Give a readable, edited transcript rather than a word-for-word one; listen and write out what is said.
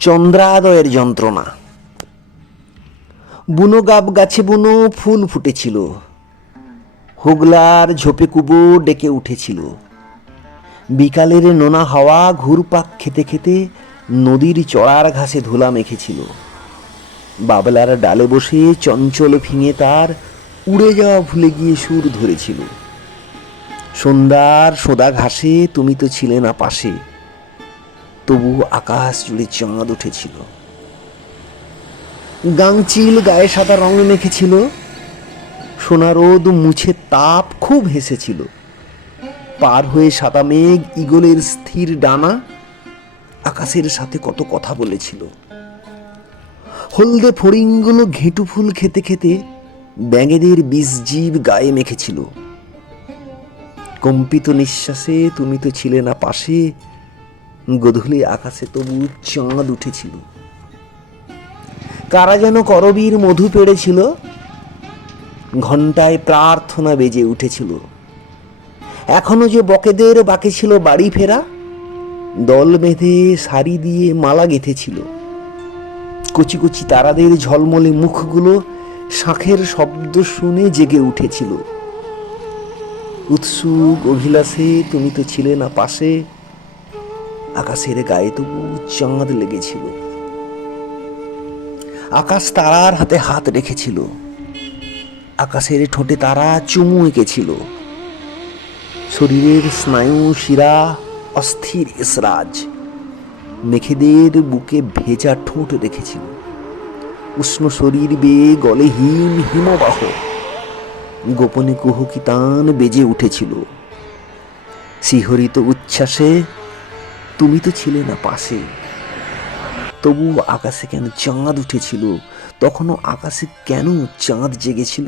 চন্দ্রাদয়ের যন্ত্রণা। বুনো গাব গাছে বুনো ফুল ফুটেছিল, হুগলার ঝোপে কুবো ডেকে উঠেছিল। বিকালের নোনা হাওয়া ঘুরপাক খেতে খেতে নদীর চড়ার ঘাসে ধুলা মেখেছিল। বাবলার ডালে বসে চঞ্চল ফিঙে তার উড়ে যাওয়া ভুলে গিয়ে সুর ধরেছিল। সন্ধ্যার সোদা ঘাসে তুমি তো ছিলে না পাশে, তবু আকাশ জুড়ে চাঁদ উঠেছিল। গাংচিল গায়ে সাদা রং মেখেছিল, সোনা রোদ মুছে তাপ খুব হেসেছিল। পার হয়ে সাদা মেঘ ঈগলের স্থির ডানা আকাশের সাথে কত কথা বলেছিল। হলদে ফড়িংগুলো ঘেঁটু ফুল খেতে খেতে ব্যাঙেদের বিষজীব গায়ে মেখেছিল। কম্পিত নিঃশ্বাসে তুমি তো ছিলে না পাশে, গোধূলি আকাশে তবু চাঁদ উঠেছিল। কারা যেন করবীর মধু পেড়েছিল, ঘণ্টায় প্রার্থনা বেজে উঠেছিল। এখনো যে বকেদের বাকি ছিল বাড়ি ফেরা, দল বেঁধে সারি দিয়ে মালা গেঁথেছিল। কচি কচি তারাদের ঝলমলে মুখগুলো শাঁখের শব্দ শুনে জেগে উঠেছিল। উৎসুক অভিলাষে তুমি তো ছিলে না পাশে, আকাশের গায়ে তবু চাঁদ লেগেছিল। আকাশ তারার হাতে হাত রেখেছিল, আকাশের ঠোঁটে তারা চুমু এঁকেছিল। শরীরের স্নায়ু শিরা অস্থির এসরাজ মেঘেদের বুকে ভেজা ঠোঁট রেখেছিল। উষ্ণ শরীর বেয়ে গলে হিম হিমবাহ, গোপনে কুহুকিতান বেজে উঠেছিল। শিহরিত উচ্ছ্বাসে তুমি তো ছিলে না পাশে, তবু আকাশে কেন চাঁদ উঠেছিল? তখনও আকাশে কেন চাঁদ জেগেছিল?